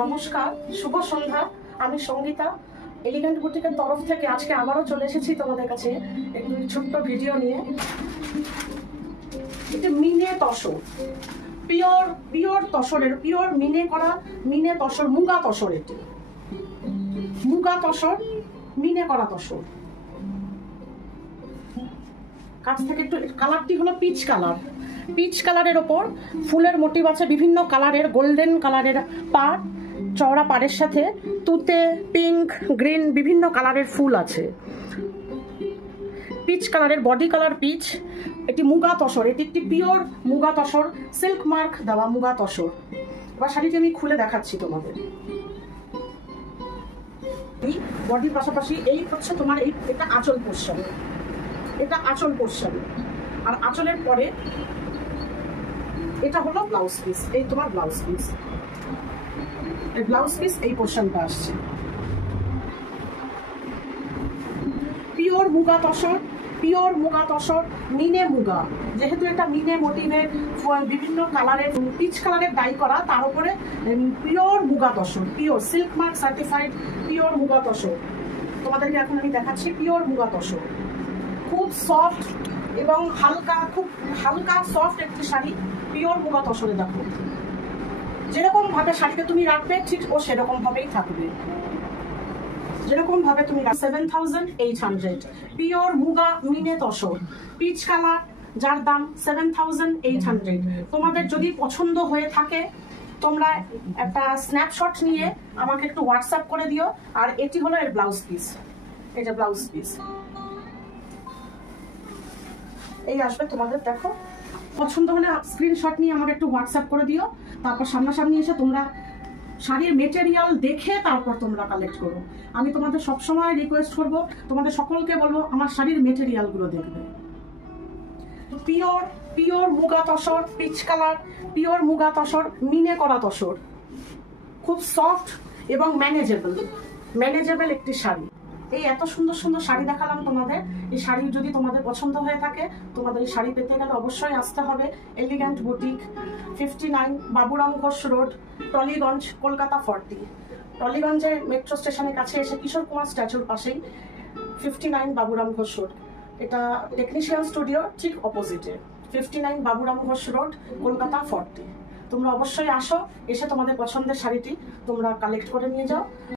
নমস্কার, শুভ সন্ধ্যা। আমি সঙ্গীতা, এলিগেন্ট বুটিকের তরফ থেকে আজকে আবারও চলে এসেছি তোমাদের কাছে একটু ছোট্ট ভিডিও নিয়ে। এটা মিনে তসর, পিওর তসরের, পিওর মিনে করা, মিনে তসর, মুগা তসর। এটি মুগা তসর, মিনে করা তসর। কাছ থেকে একটু, কালারটি হলো পিচ কালার। পিচ কালারের ওপর ফুলের মোটিভ আছে, বিভিন্ন কালারের, গোল্ডেন কালারের পাড়, চওড়া পাড়ের সাথে তুতে, পিঙ্ক, গ্রিন বিভিন্ন কালারের ফুল আছে। পিচ কালারের বডি কালার পিচ। এটি মুগা তসর, এটি একটি pure muga tussar, silk mark দেওয়া মুগা তসর। এবার শাড়িটি আমি খুলে দেখাচ্ছি তোমাদের। এই বডির পাশাপাশি এই হচ্ছে তোমার এটা আঁচল পোর্শন, এটা আঁচল পোর্শন। আর আঁচলের পরে এটা হলো ব্লাউজ পিস, এই তোমার ব্লাউজ পিস। এই ব্লাউজ পিস এই পোর্শনটা আসছে। পিওর মুগা তসর, পিওর মুগা তসর, মিনে মুগা। যেহেতু এটা মিনে মোটিভের, বিভিন্ন কালারের, পিচ কালারের ডাই করা, তার উপরে pure muga tussar, pure silk mark certified pure muga tussar. তোমাদেরকে এখন আমি দেখাচ্ছি পিওর মুগা তসর। খুব সফট এবং হালকা, খুব হালকা সফট একটি শাড়ি, পিওর মুগা তসরে। দেখো যেরকম ভাবে শাড়িকে তুমি রাখবে ঠিক ও সেরকম ভাবেই থাকবে, যেরকম ভাবে তুমি 7800 পিওর মুগা মিনে তসর, পিচ কালার, যার দাম 7800। তোমাদের যদি পছন্দ হয়ে থাকে তোমরা একটা স্ন্যাপশট নিয়ে আমাকে একটু হোয়াটসঅ্যাপ করে দিও। আর এটি হলো এর ব্লাউজ পিস, এই যে ব্লাউজ পিস এই আসবে তোমাদের। দেখো পছন্দ হলে স্ক্রিনশট নিয়ে আমাকে একটু হোয়াটসঅ্যাপ করে দিও। তারপর সামনাসামনি এসে তোমরা শাড়ির মেটেরিয়াল দেখে তারপর তোমরা কালেক্ট করো। আমি তোমাদের সবসময় রিকোয়েস্ট করব, তোমাদের সকলকে বলবো আমার শাড়ির মেটেরিয়ালগুলো দেখবে। Pure muga tussar, peach colour, pure muga tussar, মিনে করা তসর। খুব সফট এবং ম্যানেজেবল একটি শাড়ি। এই এত সুন্দর সুন্দর শাড়ি দেখালাম তোমাদের। এই শাড়ি যদি তোমাদের পছন্দ হয়ে থাকে, তোমাদের এই শাড়ি পেতে গেলে অবশ্যই আসতে হবে elegant boutique, 59 Baburam Ghosh road, Tollygunge, Kolkata 40। টলিগঞ্জের মেট্রো স্টেশনের কাছে এসে কিশোর কুমার স্ট্যাচুর পাশেই 59 বাবুরাম ঘোষ রোড। এটা টেকনিশিয়ান স্টুডিও ঠিক অপোজিটে, 59 বাবুরাম ঘোষ রোড, কলকাতা 40। তোমরা অবশ্যই আসো, এসে তোমাদের পছন্দের শাড়িটি তোমরা কালেক্ট করে নিয়ে যাও।